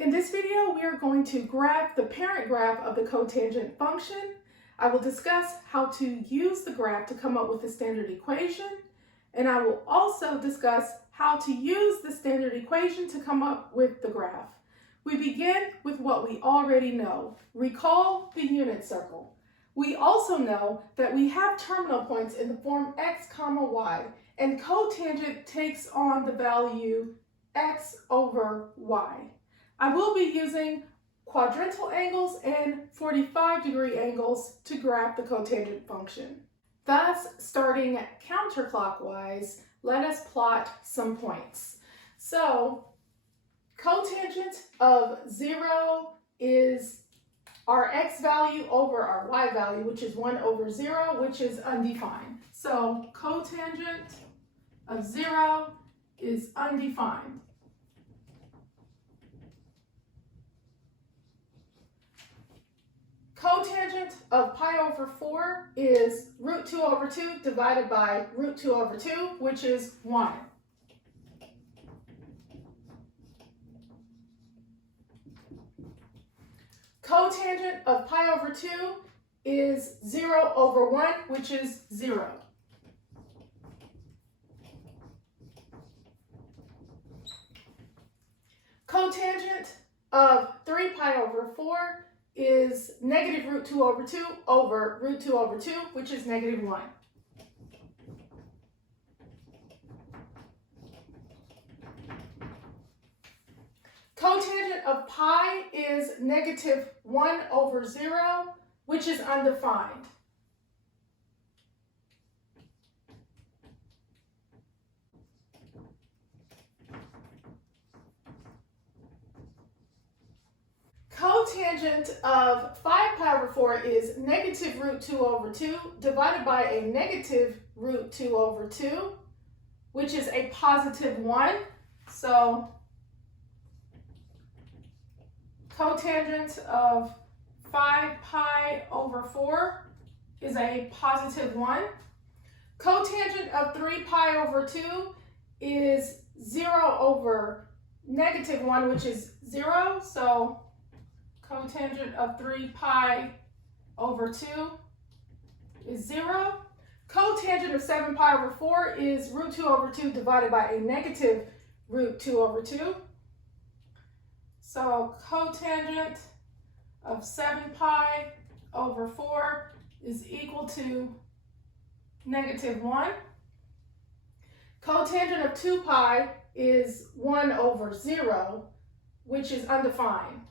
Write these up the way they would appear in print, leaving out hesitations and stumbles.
In this video, we are going to graph the parent graph of the cotangent function. I will discuss how to use the graph to come up with the standard equation, and I will also discuss how to use the standard equation to come up with the graph. We begin with what we already know. Recall the unit circle. We also know that we have terminal points in the form x, y, and cotangent takes on the value x over y. I will be using quadrantal angles and 45-degree angles to graph the cotangent function. Thus, starting counterclockwise, let us plot some points. So, cotangent of 0 is our x value over our y value, which is 1 over 0, which is undefined. So, cotangent of 0 is undefined. Cotangent of pi over 4 is root 2 over 2 divided by root 2 over 2, which is 1. Cotangent of pi over 2 is 0 over 1, which is 0. Cotangent of 3 pi over 4 is negative root 2 over 2 over root 2 over 2, which is negative 1. Cotangent of pi is negative 1 over 0, which is undefined. Cotangent of 5 pi over 4 is negative root 2 over 2 divided by a negative root 2 over 2, which is a positive 1. So, cotangent of 5 pi over 4 is a positive 1. Cotangent of 3 pi over 2 is 0 over negative 1, which is 0. So, cotangent of 3 pi over 2 is 0. Cotangent of 7 pi over 4 is root 2 over 2 divided by a negative root 2 over 2. So cotangent of 7 pi over 4 is equal to negative 1. Cotangent of 2 pi is 1 over 0, which is undefined.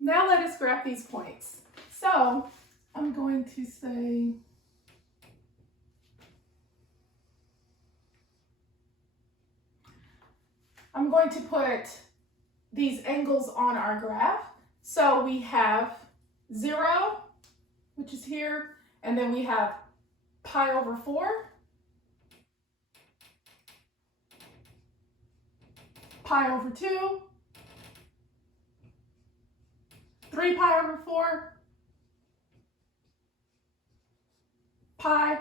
Now let us graph these points. So I'm going to say I'm going to put these angles on our graph. So we have 0, which is here, and then we have pi over 4, pi over 2, 3 pi over 4, pi,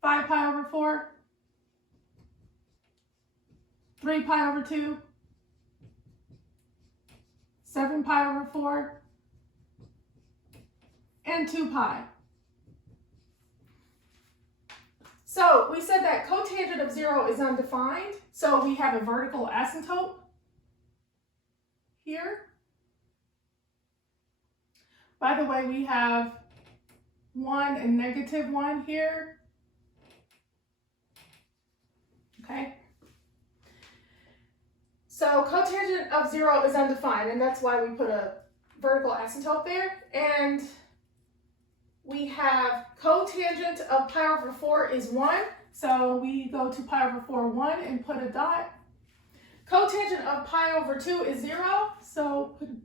5 pi over 4, 3 pi over 2, 7 pi over 4, and 2 pi. So we said that cotangent of 0 is undefined, so we have a vertical asymptote here. By the way, we have 1 and negative 1 here. Okay. So cotangent of 0 is undefined, and that's why we put a vertical asymptote there. And we have cotangent of pi over 4 is 1. So we go to pi over 4, 1, and put a dot. Cotangent of pi over 2 is 0, so put a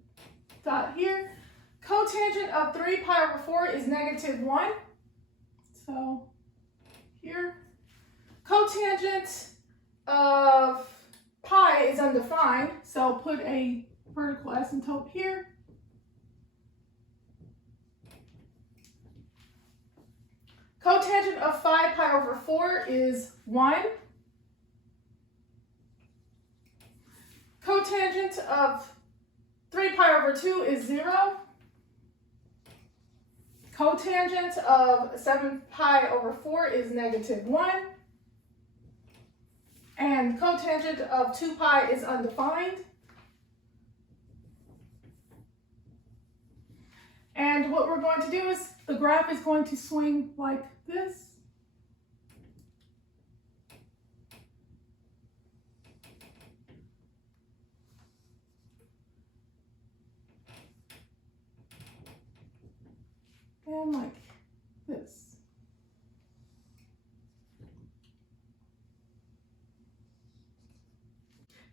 dot here. Cotangent of 3 pi over 4 is negative 1, so here. Cotangent of pi is undefined, so put a vertical asymptote here. Cotangent of 5 pi over 4 is 1. Cotangent of 3 pi over 2 is 0. Cotangent of 7 pi over 4 is negative 1. And cotangent of 2 pi is undefined. And what we're going to do is the graph is going to swing like this. And like this.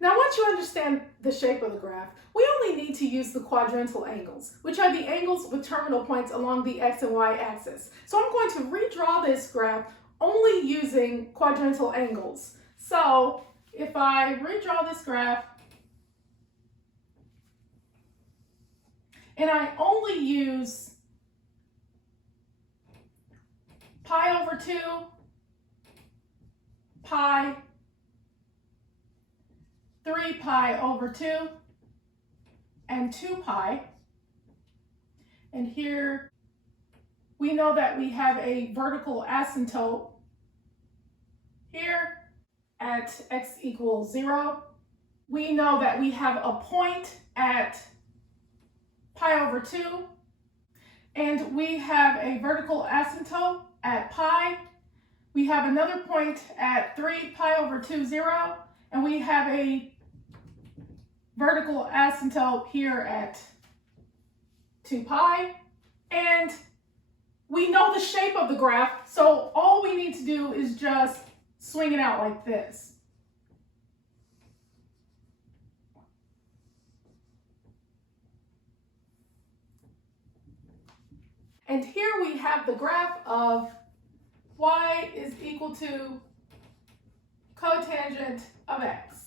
Now, once you understand the shape of the graph, we only need to use the quadrantal angles, which are the angles with terminal points along the x and y axis. So I'm going to redraw this graph only using quadrantal angles. So if I redraw this graph, and I only use pi over 2, pi, 3 pi over 2, and 2 pi. And here we know that we have a vertical asymptote here at x equals 0. We know that we have a point at pi over 2, and we have a vertical asymptote at pi. We have another point at 3 pi over 2, 0, and we have a vertical asymptote here at 2 pi. And we know the shape of the graph, so all we need to do is just swing it out like this. And here we have the graph of y is equal to cotangent of x.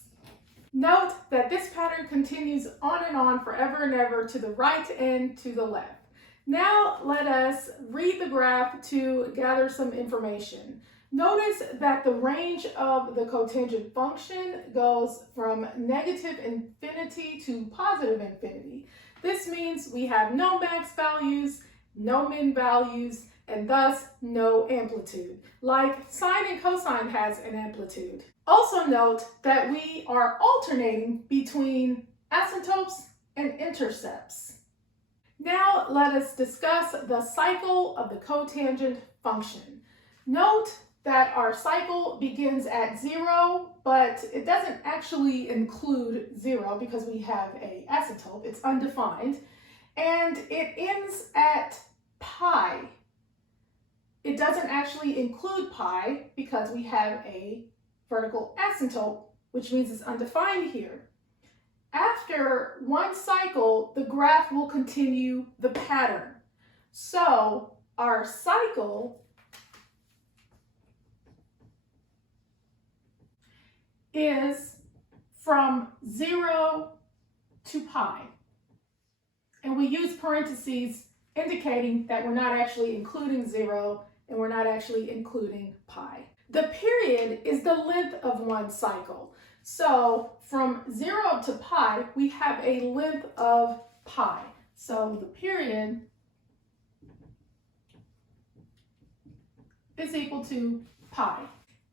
Note that this pattern continues on and on forever and ever to the right and to the left. Now let us read the graph to gather some information. Notice that the range of the cotangent function goes from negative infinity to positive infinity. This means we have no max values, no min values, and thus no amplitude, like sine and cosine has an amplitude. Also note that we are alternating between asymptotes and intercepts. Now let us discuss the cycle of the cotangent function. Note that our cycle begins at 0, but it doesn't actually include 0 because we have an asymptote, it's undefined, and it ends at pi. It doesn't actually include pi because we have a vertical asymptote, which means it's undefined here. After one cycle, the graph will continue the pattern. So our cycle is from 0 to pi. And we use parentheses indicating that we're not actually including 0 and we're not actually including pi. The period is the length of one cycle. So from 0 to pi, we have a length of pi. So the period is equal to pi.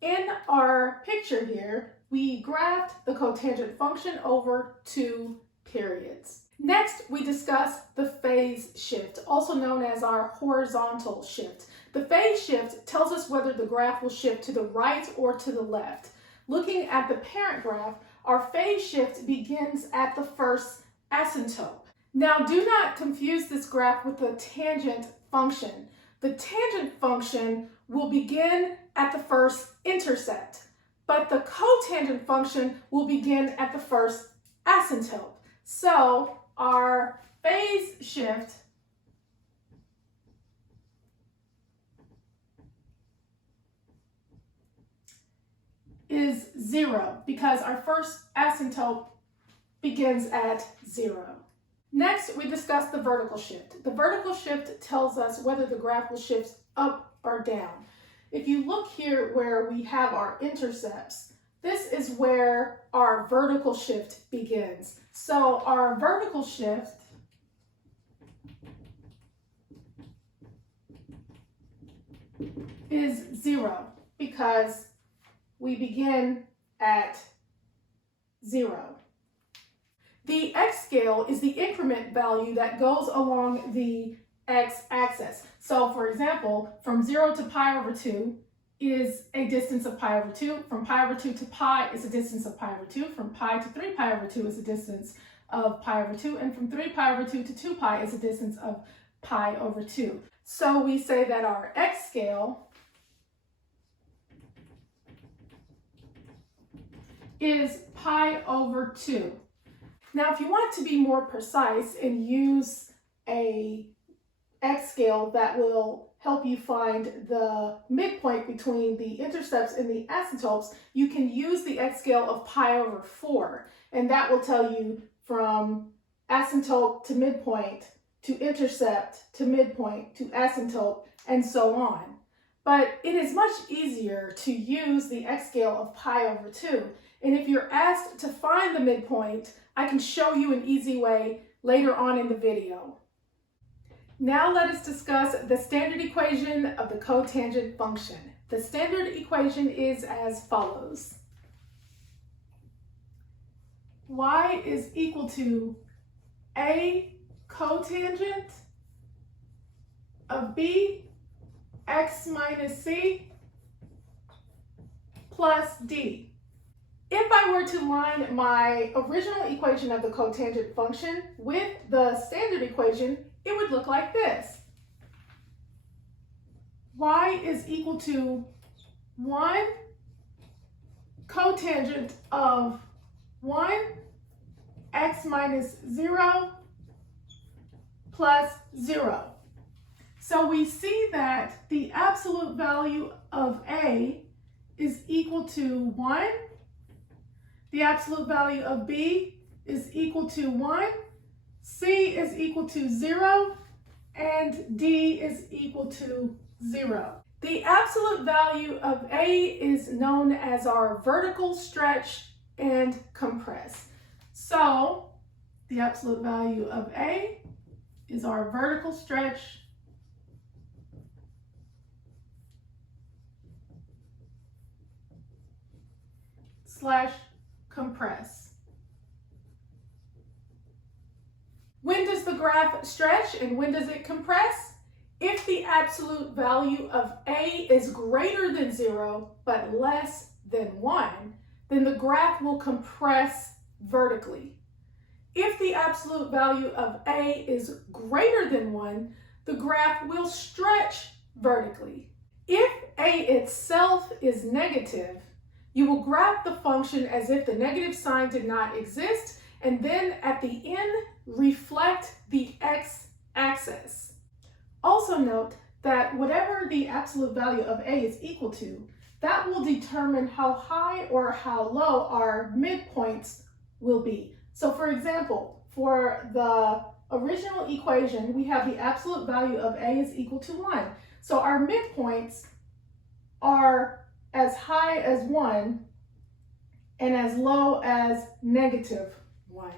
In our picture here, we graphed the cotangent function over 2 periods. Next, we discuss the phase shift, also known as our horizontal shift. The phase shift tells us whether the graph will shift to the right or to the left. Looking at the parent graph, our phase shift begins at the first asymptote. Now, do not confuse this graph with the tangent function. The tangent function will begin at the first intercept, but the cotangent function will begin at the first asymptote. So our phase shift is 0 because our first asymptote begins at 0. Next, we discuss the vertical shift. The vertical shift tells us whether the graph will shift up or down. If you look here where we have our intercepts, this is where our vertical shift begins. So our vertical shift is 0 because we begin at 0. The x-scale is the increment value that goes along the x-axis. So for example, from 0 to pi over 2 is a distance of pi over 2. From pi over 2 to pi is a distance of pi over 2. From pi to 3 pi over 2 is a distance of pi over 2. And from 3 pi over 2 to 2 pi is a distance of pi over 2. So we say that our x-scale is pi over 2. Now, if you want to be more precise and use a x-scale that will help you find the midpoint between the intercepts and the asymptotes, you can use the x-scale of pi over 4, and that will tell you from asymptote to midpoint to intercept to midpoint to asymptote and so on. But it is much easier to use the x-scale of pi over 2. And if you're asked to find the midpoint, I can show you an easy way later on in the video. Now let us discuss the standard equation of the cotangent function. The standard equation is as follows. Y is equal to A cotangent of B x minus C plus D. If I were to line my original equation of the cotangent function with the standard equation, it would look like this. Y is equal to 1 cotangent of 1 x minus 0 plus 0. So we see that the absolute value of A is equal to 1. The absolute value of B is equal to 1, C is equal to 0, and D is equal to 0. The absolute value of A is known as our vertical stretch and compress. So the absolute value of A is our vertical stretch slash compress. When does the graph stretch and when does it compress? If the absolute value of A is greater than 0 but less than 1, then the graph will compress vertically. If the absolute value of A is greater than 1, the graph will stretch vertically. If A itself is negative, you will graph the function as if the negative sign did not exist, and then at the end, reflect the x-axis. Also note that whatever the absolute value of A is equal to, that will determine how high or how low our midpoints will be. So for example, for the original equation, we have the absolute value of A is equal to 1. So our midpoints are as high as 1 and as low as negative 1.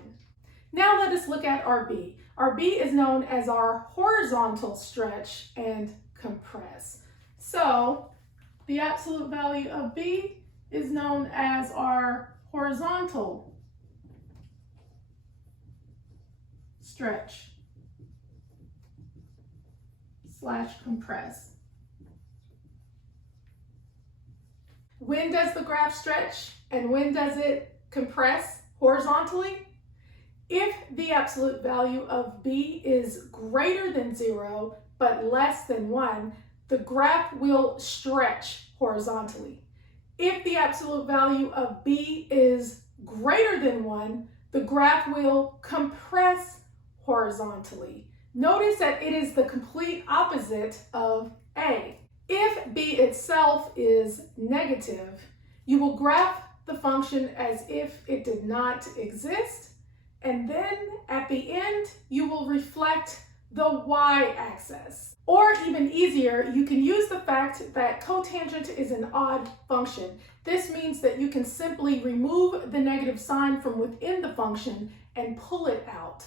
Now let us look at our B. Our B is known as our horizontal stretch and compress. So the absolute value of B is known as our horizontal stretch slash compress. When does the graph stretch and when does it compress horizontally? If the absolute value of B is greater than 0 but less than 1, the graph will stretch horizontally. If the absolute value of B is greater than 1, the graph will compress horizontally. Notice that it is the complete opposite of A. If B itself is negative, you will graph the function as if it did not exist, And then at the end, you will reflect the y-axis. Or even easier, you can use the fact that cotangent is an odd function. This means that you can simply remove the negative sign from within the function and pull it out.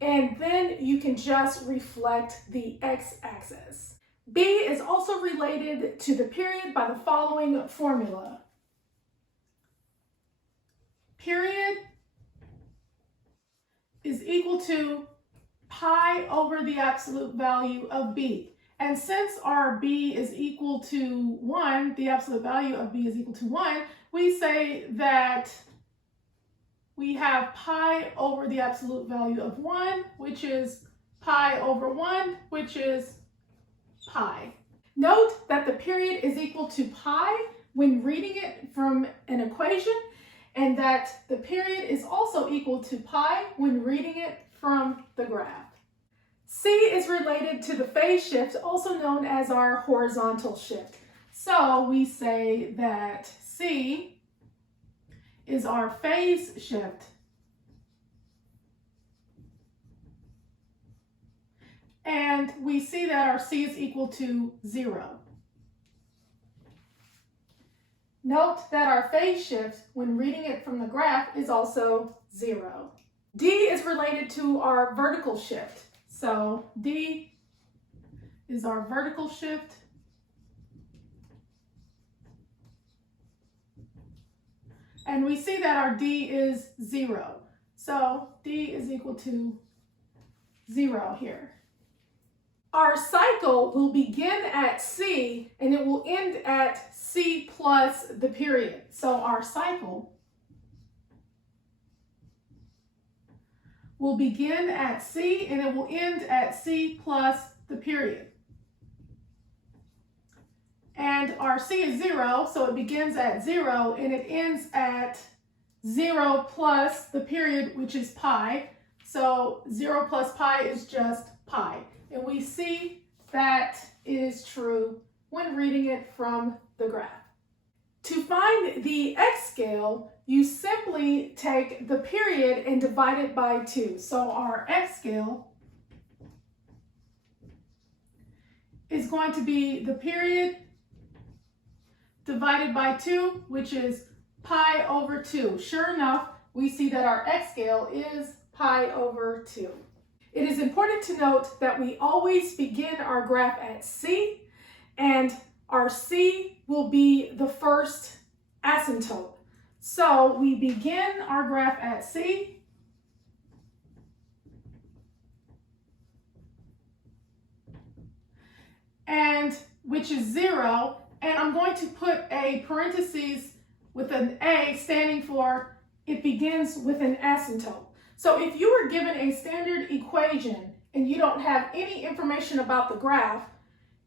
And then you can just reflect the x-axis. B is also related to the period by the following formula. Period is equal to pi over the absolute value of b. And since our b is equal to 1, the absolute value of b is equal to 1, we say that we have pi over the absolute value of 1, which is pi over 1, which is pi. Note that the period is equal to pi when reading it from an equation, and that the period is also equal to pi when reading it from the graph. C is related to the phase shift, also known as our horizontal shift. So we say that C is our phase shift. And we see that our C is equal to 0. Note that our phase shift, when reading it from the graph, is also 0. D is related to our vertical shift. So D is our vertical shift. And we see that our D is 0. So D is equal to 0 here. Our cycle will begin at C and it will end at C plus the period. So our cycle will begin at C and it will end at C plus the period. And our C is 0, so it begins at 0 and it ends at 0 plus the period, which is pi. So 0 plus pi is just pi. And we see that is true when reading it from the graph. To find the x scale, you simply take the period and divide it by 2. So our x scale is going to be the period divided by 2, which is pi over 2. Sure enough, we see that our x scale is pi over 2. It is important to note that we always begin our graph at C, and our C will be the first asymptote. So we begin our graph at C, and which is 0, and I'm going to put a parentheses with an A standing for it begins with an asymptote. So if you were given a standard equation and you don't have any information about the graph,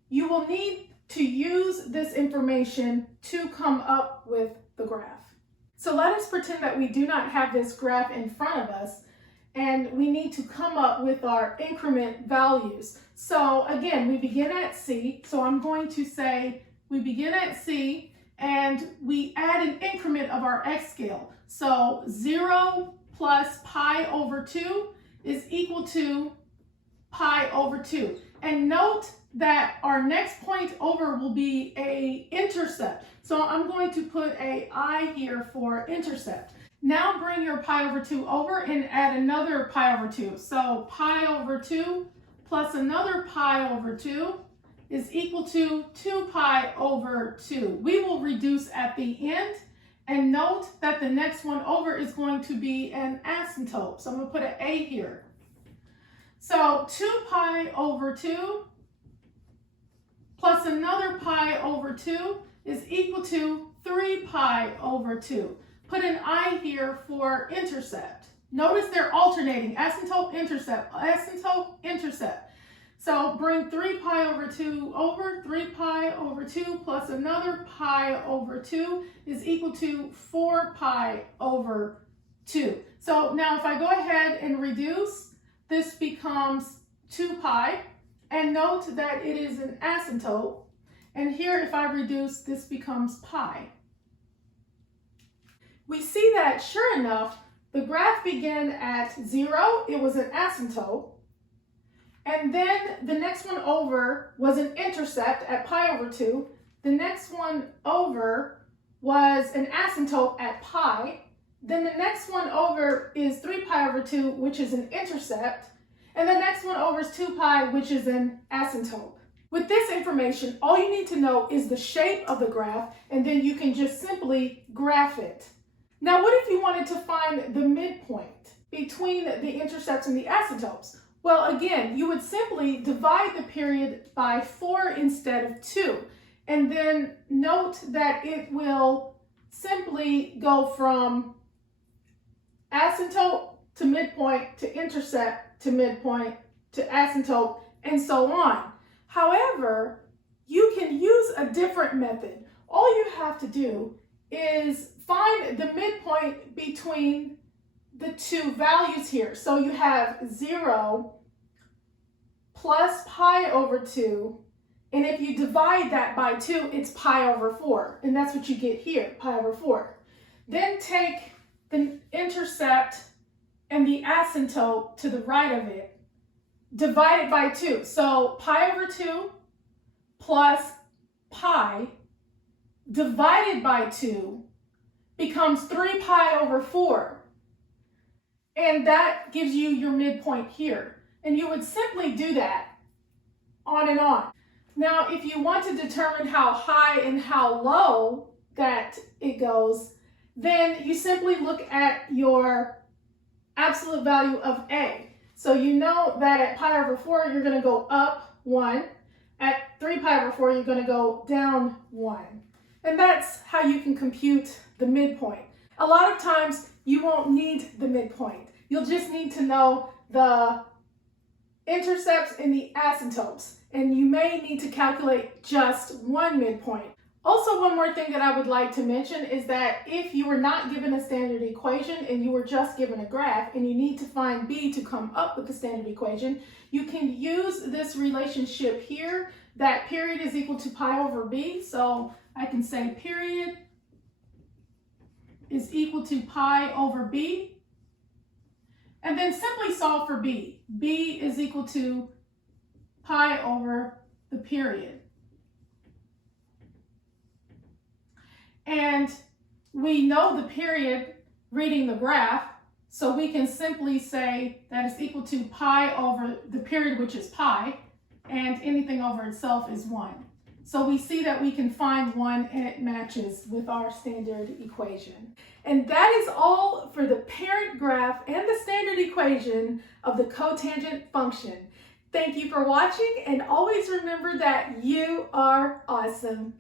you will need to use this information to come up with the graph. So let us pretend that we do not have this graph in front of us and we need to come up with our increment values. So again, we begin at C. So I'm going to say we begin at C and we add an increment of our x scale. So 0 plus pi over 2 is equal to pi over 2. And note that our next point over will be a intercept. So I'm going to put a I here for intercept. Now bring your pi over 2 over and add another pi over 2. So pi over 2 plus another pi over 2 is equal to 2 pi over 2. We will reduce at the end. And note that the next one over is going to be an asymptote. So I'm going to put an A here. So 2 pi over 2 plus another pi over 2 is equal to 3 pi over 2. Put an I here for intercept. Notice they're alternating. Asymptote, intercept, asymptote, intercept. So bring 3 pi over 2 over, 3 pi over 2 plus another pi over 2 is equal to 4 pi over 2. So now if I go ahead and reduce, this becomes 2 pi. And note that it is an asymptote. And here if I reduce, this becomes pi. We see that sure enough, The graph began at 0, it was an asymptote. And then the next one over was an intercept at pi over 2. The next one over was an asymptote at pi. Then the next one over is 3 pi over 2, which is an intercept. And the next one over is 2 pi, which is an asymptote. With this information, all you need to know is the shape of the graph, and then you can just simply graph it. Now, what if you wanted to find the midpoint between the intercepts and the asymptotes? Well, again, you would simply divide the period by 4 instead of 2. And then note that it will simply go from asymptote to midpoint to intercept to midpoint to asymptote and so on. However, you can use a different method. All you have to do is find the midpoint between the two values here. So you have 0 plus pi over 2, and if you divide that by 2, it's pi over 4, and that's what you get here, pi over 4. Then take the intercept and the asymptote to the right of it, divide it by 2. So pi over 2 plus pi divided by 2 becomes 3 pi over 4. And that gives you your midpoint here. And you would simply do that on and on. Now, if you want to determine how high and how low that it goes, then you simply look at your absolute value of A. So you know that at pi over 4, you're going to go up 1. At 3 pi over 4, you're going to go down 1. And that's how you can compute the midpoint. A lot of times, you won't need the midpoint. You'll just need to know the intercepts and the asymptotes. And you may need to calculate just one midpoint. Also, one more thing that I would like to mention is that if you were not given a standard equation and you were just given a graph and you need to find B to come up with the standard equation, you can use this relationship here, that period is equal to pi over B. So I can say period is equal to pi over B. And then simply solve for B. B is equal to pi over the period. And we know the period reading the graph, so we can simply say that it's equal to pi over the period, which is pi, and anything over itself is 1. So we see that we can find 1 and it matches with our standard equation. And that is all for the parent graph and the standard equation of the cotangent function. Thank you for watching, and always remember that you are awesome.